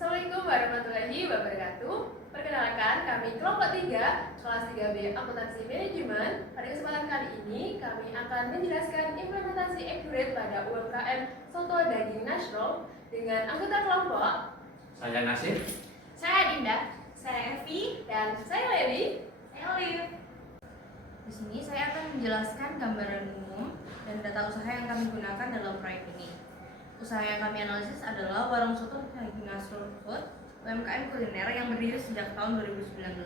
Assalamualaikum warahmatullahi wabarakatuh. Perkenalkan, kami kelompok 3, kelas 3B Akuntansi Manajemen. Pada kesempatan kali ini, kami akan menjelaskan implementasi accurate pada UMKM Soto Daging Nasional dengan anggota kelompok. Saya Nasir. Saya Dinda. Saya Evi. Dan saya Leli. Saya Olive. Di sini saya akan menjelaskan gambaran umum dan data usaha yang kami gunakan dalam proyek ini. Usaha yang kami analisis adalah Warung Soto Daging Nasional Food, UMKM kuliner yang berdiri sejak tahun 2019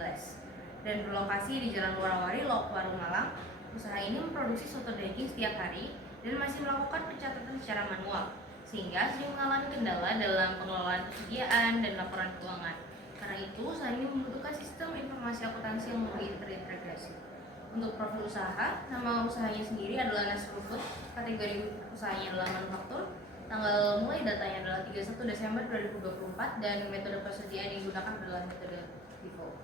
dan berlokasi di Jalan Warawari, Lokwarung, Malang. Usaha ini memproduksi soto daging setiap hari dan masih melakukan pencatatan secara manual, sehingga sering mengalami kendala dalam pengelolaan persediaan dan laporan keuangan. Karena itu, usaha ini membutuhkan sistem informasi akuntansi yang lebih terintegrasi. Untuk profil usaha, nama usahanya sendiri adalah Nasrul Food, kategori usahanya adalah manufaktur. Tanggal mulai datanya adalah 31 Desember 2024 dan metode persediaan yang digunakan adalah metode FIFO.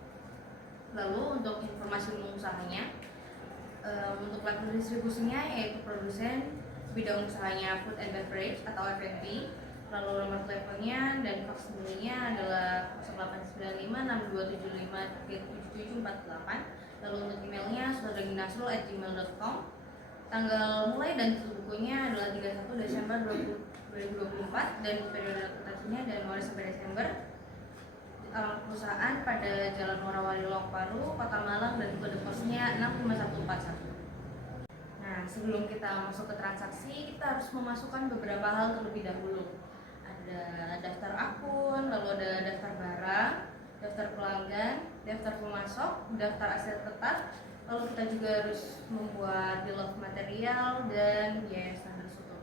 Lalu untuk informasi umum usahanya, untuk level distribusinya yaitu produsen, bidang usahanya food and beverage atau F&B. Lalu nomor teleponnya dan fax miliknya adalah 089562757748. Lalu untuk emailnya sotodagingnasrul@gmail.com. Tanggal mulai dan tutup bukunya adalah 31 Desember 2024 dan periode akuntansinya dari Maret sampai Desember. Alamat perusahaan pada Jalan Warawari, Lokparu, Kota Malang, dan kode posnya 65141. Nah, sebelum kita masuk ke transaksi, kita harus memasukkan beberapa hal terlebih dahulu. Ada daftar akun, lalu ada daftar barang, daftar pelanggan, daftar pemasok, daftar aset tetap. Lalu kita juga harus membuat bill of material dan biaya standar soto.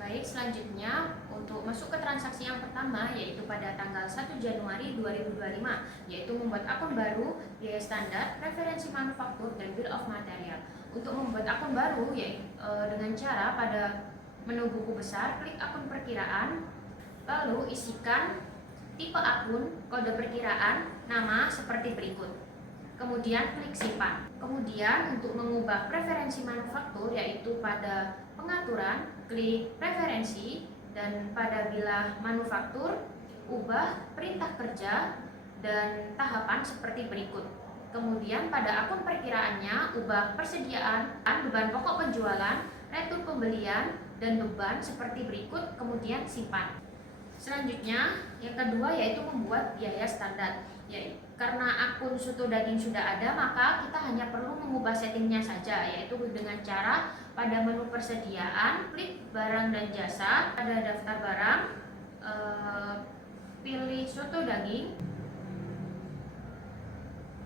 Baik, selanjutnya untuk masuk ke transaksi yang pertama yaitu pada tanggal 1 Januari 2025, yaitu membuat akun baru, biaya standar, referensi manufaktur, dan bill of material. Untuk membuat akun baru yaitu dengan cara pada menu buku besar, klik akun perkiraan, lalu isikan tipe akun, kode perkiraan, nama seperti berikut. Kemudian klik simpan. Kemudian untuk mengubah preferensi manufaktur yaitu pada pengaturan, klik preferensi, dan pada bilah manufaktur, ubah perintah kerja dan tahapan seperti berikut. Kemudian pada akun perkiraannya, ubah persediaan, beban pokok penjualan, retur pembelian, dan beban seperti berikut, kemudian simpan. Selanjutnya, yang kedua yaitu membuat biaya standar. Karena akun soto daging sudah ada, maka kita hanya perlu mengubah settingnya saja, yaitu dengan cara pada menu persediaan, klik barang dan jasa, pada daftar barang, pilih soto daging.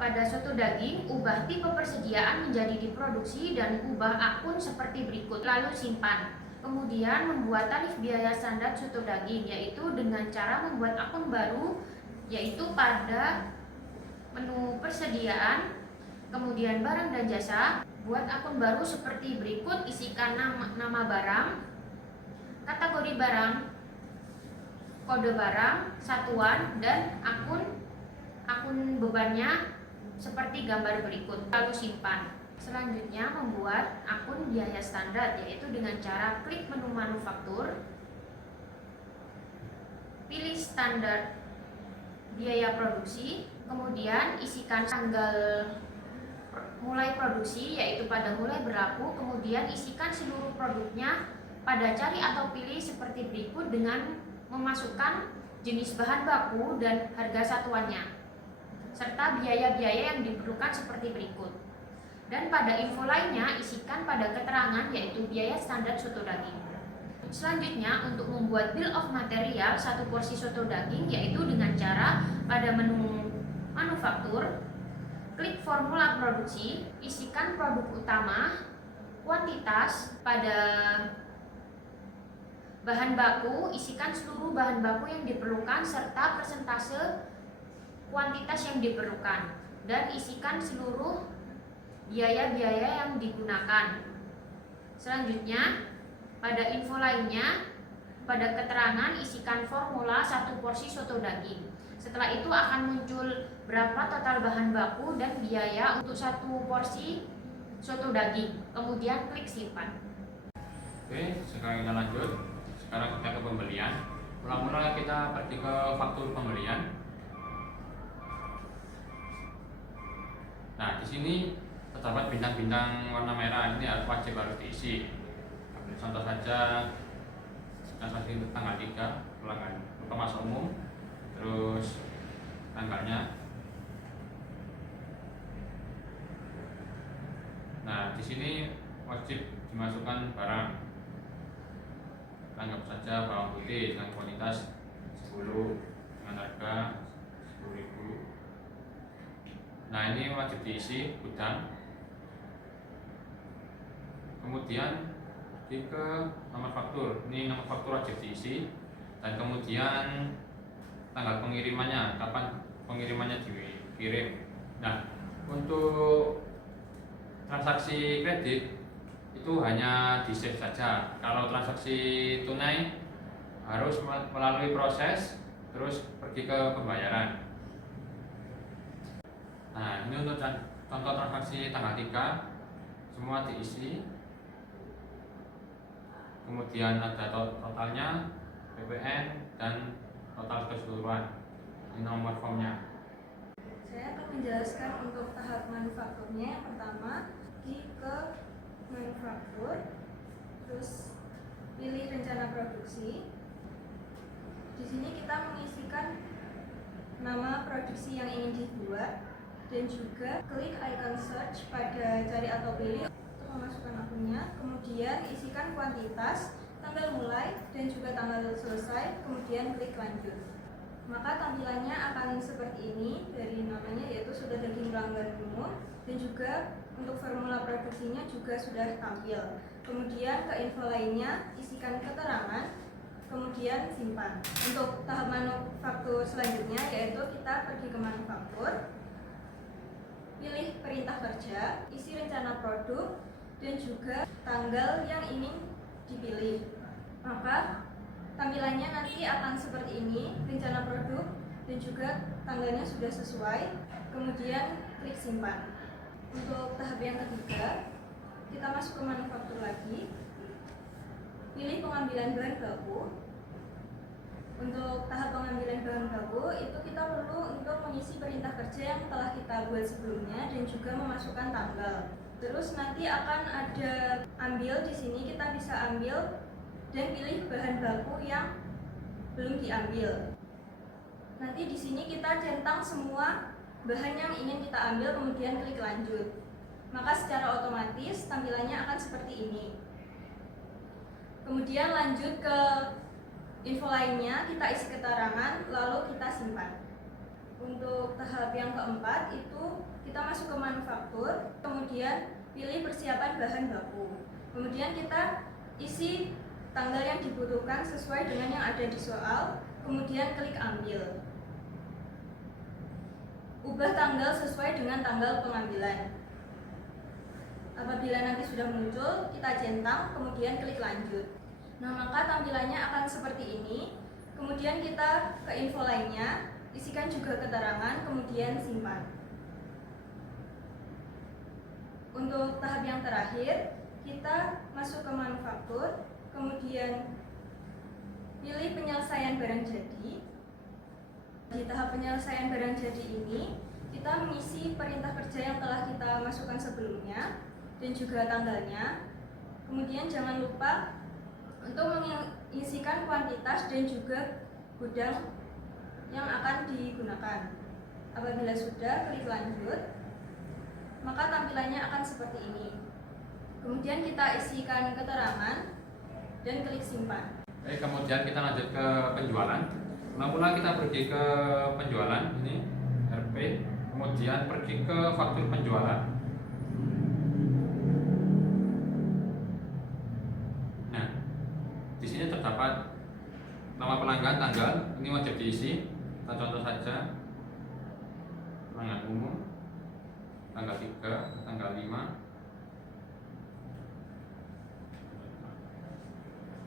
Pada soto daging, ubah tipe persediaan menjadi diproduksi dan ubah akun seperti berikut, lalu simpan. Kemudian membuat tarif biaya standar soto daging, yaitu dengan cara membuat akun baru, yaitu pada menu persediaan, kemudian barang dan jasa. Buat akun baru seperti berikut, isikan nama barang, kategori barang, kode barang, satuan, dan akun bebannya seperti gambar berikut, lalu simpan. Selanjutnya membuat akun biaya standar, yaitu dengan cara klik menu manufaktur, pilih standar biaya produksi, kemudian isikan tanggal mulai produksi yaitu pada mulai berlaku, kemudian isikan seluruh produknya pada cari atau pilih seperti berikut dengan memasukkan jenis bahan baku dan harga satuannya, serta biaya-biaya yang diperlukan seperti berikut. Dan pada info lainnya, isikan pada keterangan yaitu biaya standar soto daging. Selanjutnya, untuk membuat bill of material satu porsi soto daging yaitu dengan cara pada menu manufaktur, klik formula produksi, isikan produk utama, kuantitas, pada bahan baku, isikan seluruh bahan baku yang diperlukan serta persentase kuantitas yang diperlukan, dan isikan seluruh biaya-biaya yang digunakan. Selanjutnya, pada info lainnya, pada keterangan isikan formula satu porsi soto daging. Setelah itu akan muncul berapa total bahan baku dan biaya untuk satu porsi soto daging. Kemudian klik simpan. Oke, sekarang kita lanjut. Sekarang kita ke pembelian. Mula-mula kita pergi ke faktur pembelian. Nah, di sini terdapat bintang-bintang warna merah, ini wajib harus diisi. Ambil contoh saja, transaksi tanggal 3, ulangan kemas umum, terus tanggalnya. Nah, di sini wajib dimasukkan barang. Anggap saja bawang putih dengan kuantitas 10 dengan harga 10.000. Nah, ini wajib diisi gudang. Kemudian ke nomor faktur. Ini nomor faktur wajib diisi, dan kemudian tanggal pengirimannya, kapan pengirimannya dikirim. Nah, untuk transaksi kredit itu hanya di save saja. Kalau transaksi tunai harus melalui proses terus pergi ke pembayaran. Nah, ini untuk contoh transaksi tanggal 3 semua diisi. Kemudian ada totalnya, PPN, dan total keseluruhan. Ini nomor formnya. Saya akan menjelaskan untuk tahap manufakturnya. Yang pertama, pergi ke manufaktur, terus pilih rencana produksi. Di sini kita mengisikan nama produksi yang ingin dibuat dan juga klik icon search pada cari atau pilih untuk memasukkan akunnya. Kemudian isikan kuantitas, tanggal mulai, dan juga tanggal selesai. Kemudian klik lanjut. Maka tampilannya akan seperti ini. Dari namanya yaitu sudah daging pelanggan umum, dan juga untuk formula produksinya juga sudah tampil. Kemudian ke info lainnya, isikan keterangan, kemudian simpan. Untuk tahap manufaktur selanjutnya yaitu kita pergi ke manufaktur, pilih perintah kerja, isi rencana produk, dan juga tanggal yang ingin dipilih. Maka tampilannya nanti akan seperti ini, rencana produk dan juga tanggalnya sudah sesuai. Kemudian klik simpan. Untuk tahap yang ketiga, kita masuk ke manufaktur lagi, pilih pengambilan bahan baku. Untuk tahap pengambilan bahan baku itu kita perlu untuk mengisi perintah kerja yang telah kita buat sebelumnya dan juga memasukkan tanggal. Terus nanti akan ada ambil, di sini kita bisa ambil dan pilih bahan baku yang belum diambil. Nanti di sini kita centang semua bahan yang ingin kita ambil, kemudian klik lanjut. Maka secara otomatis tampilannya akan seperti ini. Kemudian lanjut ke info lainnya, kita isi keterangan, lalu kita simpan. Untuk tahap yang keempat itu kita masuk ke manufaktur, kemudian pilih persiapan bahan baku. Kemudian kita isi tanggal yang dibutuhkan sesuai dengan yang ada di soal, kemudian klik ambil. Ubah tanggal sesuai dengan tanggal pengambilan. Apabila nanti sudah muncul, kita centang, kemudian klik lanjut. Nah, maka tampilannya akan seperti ini. Kemudian kita ke info lainnya, isikan juga keterangan, kemudian simpan. Untuk tahap yang terakhir, kita masuk ke manufaktur, kemudian pilih penyelesaian barang jadi. Di tahap penyelesaian barang jadi ini, kita mengisi perintah kerja yang telah kita masukkan sebelumnya dan juga tanggalnya. Kemudian jangan lupa untuk mengisikan kuantitas dan juga gudang yang akan digunakan. Apabila sudah, klik lanjut. Maka tampilannya akan seperti ini. Kemudian kita isikan keterangan dan klik simpan. Oke, kemudian kita lanjut ke penjualan. Mula-mula kita pergi ke penjualan, ini RP, kemudian pergi ke faktur penjualan. Nah, di sini terdapat nama pelanggan, tanggal, ini wajib diisi. Kita contoh saja, pelanggan umum, tanggal 3, tanggal 5.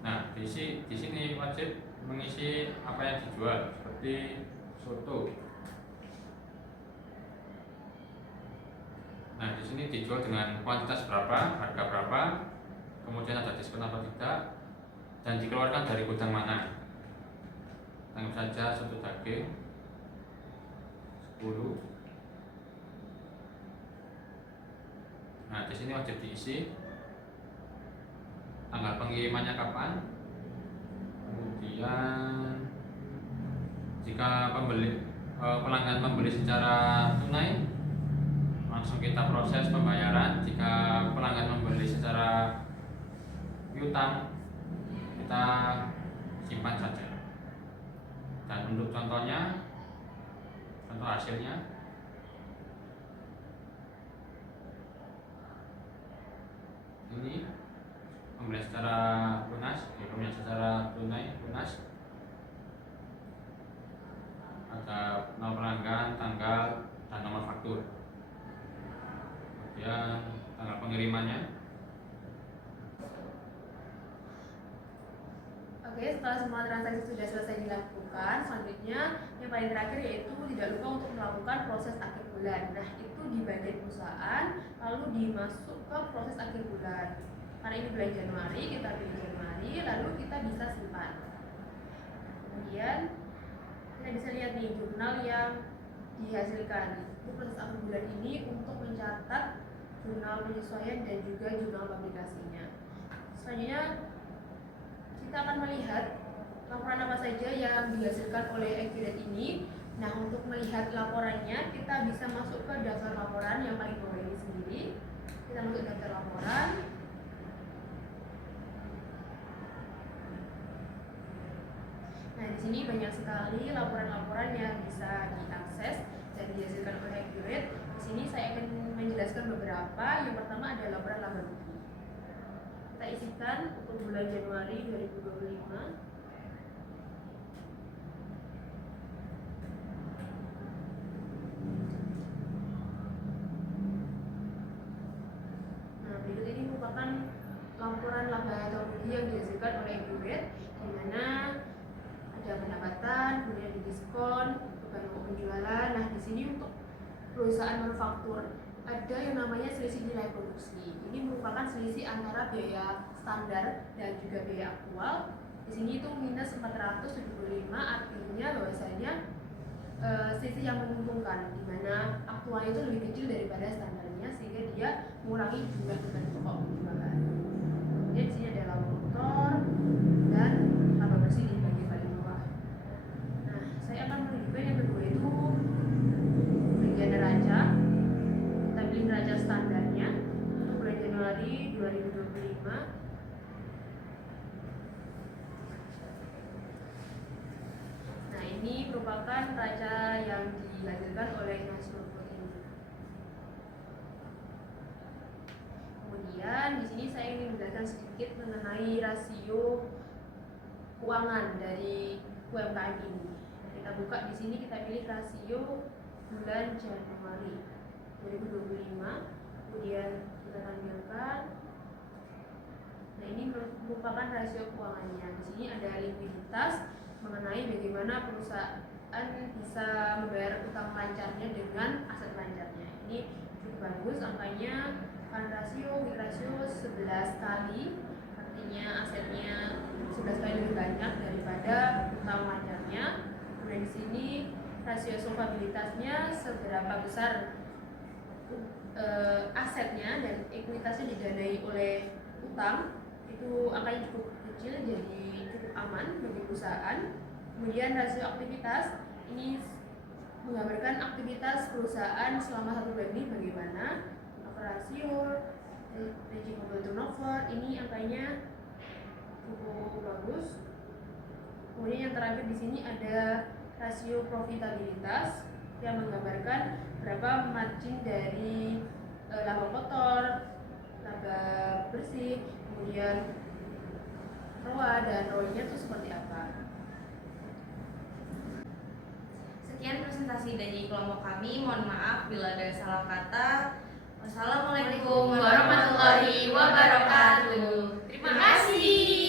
Nah, di sini wajib mengisi apa yang dijual, seperti soto. Nah, di sini dijual dengan kuantitas berapa, harga berapa, kemudian ada diskon apa tidak, dan dikeluarkan dari gudang mana. Anggap saja soto daging 10. Nah, di sini wajib diisi tanggal pengirimannya kapan. Kemudian jika pelanggan membeli secara tunai, langsung kita proses pembayaran. Jika pelanggan membeli secara piutang, kita simpan saja. Dan untuk contohnya, contoh hasilnya, ini pembelian secara lunas, pembelian secara tunai lunas, ada nomor pelanggan, tanggal, dan nomor faktur. Kemudian tanggal pengirimannya. Oke, setelah semua transaksi sudah selesai dilakukan, selanjutnya yang paling terakhir yaitu tidak lupa untuk melakukan proses akhir bulan. Nah, itu di bagian perusahaan, lalu dimasuk ke proses akhir bulan. Karena ini bulan Januari, kita pilih Januari, lalu kita bisa simpan. Kemudian kita bisa lihat nih jurnal yang dihasilkan. Itu proses akhir bulan ini untuk mencatat jurnal penyesuaian dan juga jurnal publikasinya. Selanjutnya kita akan melihat laporan apa saja yang dihasilkan oleh Accurate ini. Nah, untuk melihat laporannya, kita bisa masuk ke daftar laporan yang paling bawah ini sendiri. Kita masuk daftar laporan. Nah, di sini banyak sekali laporan-laporan yang bisa diakses dan dihasilkan oleh Accurate. Di sini saya akan menjelaskan beberapa. Yang pertama adalah laporan laba rugi. Kita isikan untuk bulan Januari 2025. Nah, berikut ini merupakan laporan laba atau rugi yang dihasilkan oleh Accurate, di mana ada pendapatan, kemudian diskon, beban pokok penjualan. Nah, di sini untuk perusahaan manufaktur ada yang namanya selisih nilai produksi. Ini merupakan selisih antara biaya standar dan juga biaya aktual. Di sini itu minus 475, artinya bahwasanya selisih yang menguntungkan, di mana aktualnya itu lebih kecil daripada standarnya, sehingga dia mengurangi jumlah beban pokok penjualan. Kemudian di sini ada laba kotor dan laba bersih di bagian paling bawah. Nah, saya akan menunjukkan yang kedua itu bagian neraca. Kita pilih neraca standarnya untuk bulan Januari 2025. Nah, ini merupakan neraca yang dihasilkan oleh National Food ini. Kemudian di sini saya ingin menjelaskan sedikit mengenai rasio keuangan dari UMKM ini. Kita buka di sini, kita pilih rasio bulan Januari 2025. Kemudian kita tampilkan. Nah, ini merupakan rasio keuangannya. Di sini ada likuiditas mengenai bagaimana perusahaan bisa membayar utang lancarnya dengan aset lancarnya. Ini cukup bagus angkanya, kan rasio 11 kali, artinya asetnya 11 kali lebih banyak daripada utang lancarnya. Kemudian di sini rasio solvabilitasnya seberapa besar asetnya dan ekuitasnya didanai oleh utang, itu angkanya cukup kecil, jadi cukup aman bagi perusahaan. Kemudian rasio aktivitas ini menggambarkan aktivitas perusahaan selama 1 bulan ini bagaimana. Rasio redeemable turnover ini angkanya cukup bagus. Kemudian yang terakhir di sini ada rasio profitabilitas yang menggambarkan berapa margin dari laba kotor, laba bersih, kemudian ROA dan ROI-nya itu seperti apa. Sekian presentasi dari kelompok kami. Mohon maaf bila ada salah kata. Wassalamualaikum warahmatullahi wabarakatuh. Terima kasih.